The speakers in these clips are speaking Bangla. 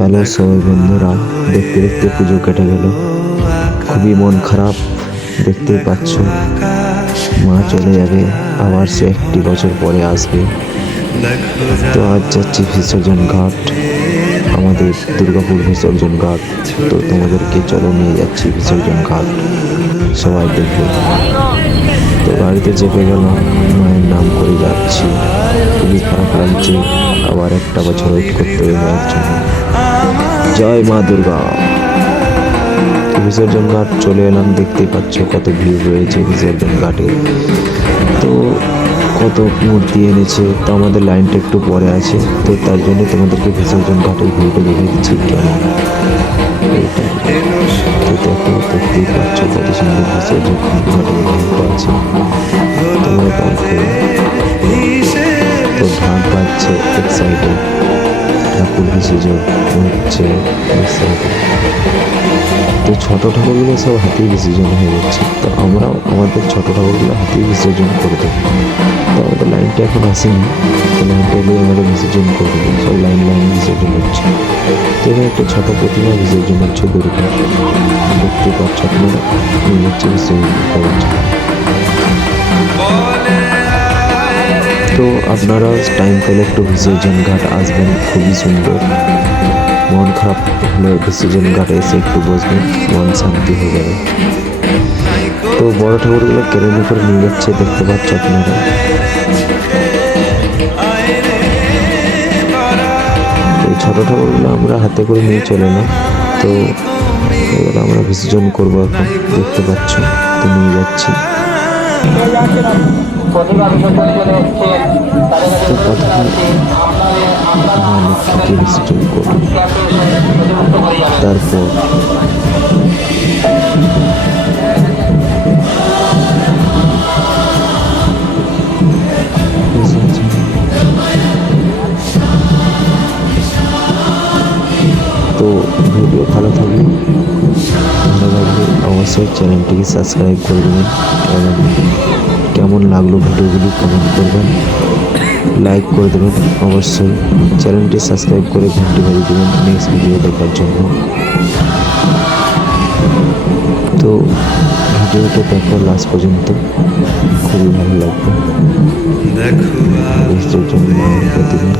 হ্যালো সবাই বন্ধুরা, দেখতে দেখতে পুজো কেটে গেল। খুবই মন খারাপ, দেখতেই পাচ্ছ। মা চলে যাবে, আবার সে 1 বছর পরে আসবে। তো আজ যাচ্ছি বিসর্জন ঘাট, আমাদের দুর্গাপুর বিসর্জন ঘাট। তো তোমাদেরকে চলো নিয়ে যাচ্ছি বিসর্জন ঘাট, সবাই দেখবে। তো গাড়িতে চেপে গেলাম, মায়ের নাম করে যাচ্ছি। খুবই খারাপ লাগছে, আবার 1 বছর ওয়েট করতে হবে মায়ের জন্য। জয় মা দুর্গা। বিসর্জন ঘাট চলে এলাম, দেখতেই পাচ্ছ কত ভিড় রয়েছে বিসর্জন ঘাটে। তো কত মূর্তি এনেছে, তো আমাদের লাইনটা একটু পরে আছে, তো তার জন্য তোমাদেরকে বিসর্জন ঘাটের ভিড়টা দেখে দিচ্ছি কেমন। এইটা তো দেখো, দেখতেই পাচ্ছ কত সুন্দর বিসর্জন ঘাটের লাইনটা আছে। তোমরা দেখো, তো ঢাক বাজছে এক সাইডে, ঠাকুর বিসর্জন হচ্ছে এক সাইডে। তো ছোট ঠাকুরগুলো সব হাতেই বিসর্জন হয়ে যাচ্ছে, তো আমরাও আমাদের ছোট ঠাকুরগুলো হাতেই বিসর্জন করে দেবো। তো আমাদের লাইনটা এখন আসেনি, তো লাইনটা এলে আমাদের বিসর্জন করে দেবো। সব লাইন লাইন বিসর্জন হচ্ছে। তো এখানে একটা ছোট প্রতিমা বিসর্জন হচ্ছে দুর্গা, দেখতে পাচ্ছ আপনারা, নিয়ে যাচ্ছে বিসর্জন করার জন্য। তো আপনারা টাইম পেলে একটু বিসর্জন ঘাট আসবেন, খুবই সুন্দর। মন খারাপ হলে বিসর্জন ঘাটে এসে একটু বসবেন, মন শান্তি হয়ে যাবে। তো বড় ঠাকুরগুলো কেরানি করে নিয়ে যাচ্ছে, দেখতে পাচ্ছ আপনারা। এই ছোট ঠাকুরগুলো আমরা হাতে করে নিয়ে চলে না, তো এগুলো আমরা বিসর্জন করবো এখন, দেখতে পাচ্ছ। তো নিয়ে যাচ্ছি। তো প্রথমে মা লক্ষ্মীকে বিসর্জন করব, তারপর তো ভিডিও ভালো থাকবে, ভালো লাগলে অবশ্যই চ্যানেলটিকে সাবস্ক্রাইব করে দেবেন এবং কেমন লাগলো ভিডিওগুলি কমেন্ট করবেন, লাইক করে দেবেন। অবশ্যই চ্যানেলটি সাবস্ক্রাইব করে ঘন্টি বাজিয়ে দেবেন নেক্সট ভিডিও দেখার জন্য। তো ভিডিওটা দেখো লাস্ট পর্যন্ত, খুবই ভালো লাগবে। বিসর্জন মায়ের প্রতিমা।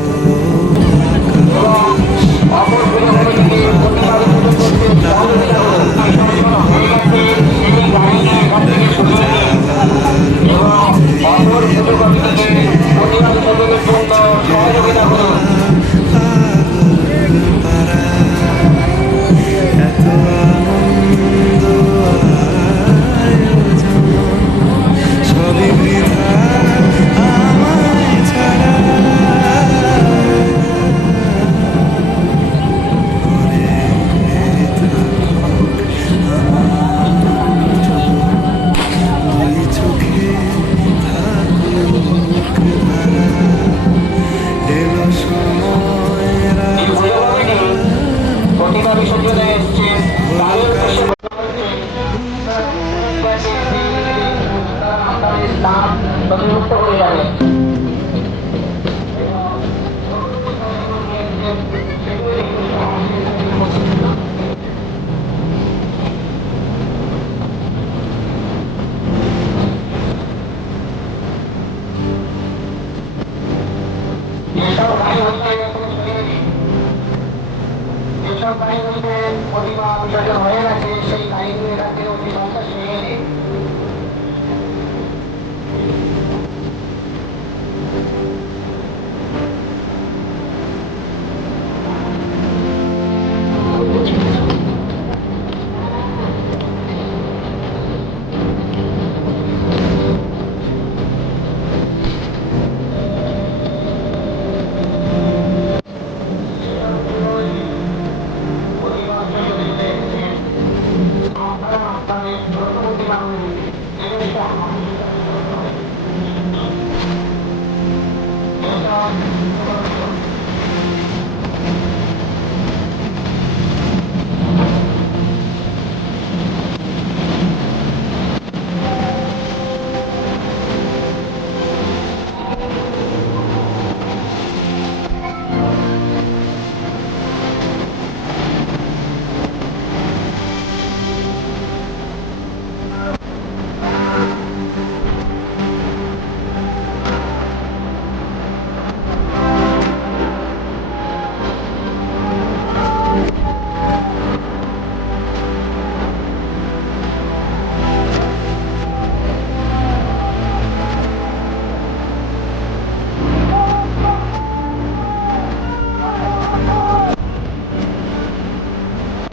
যেসব গাড়িগুলিতে প্রতিমা বিসর্জন হয়ে গেছে, সেই গাড়িগুলি এখান থেকে অতি সন্ত্রাস নিয়ে এনে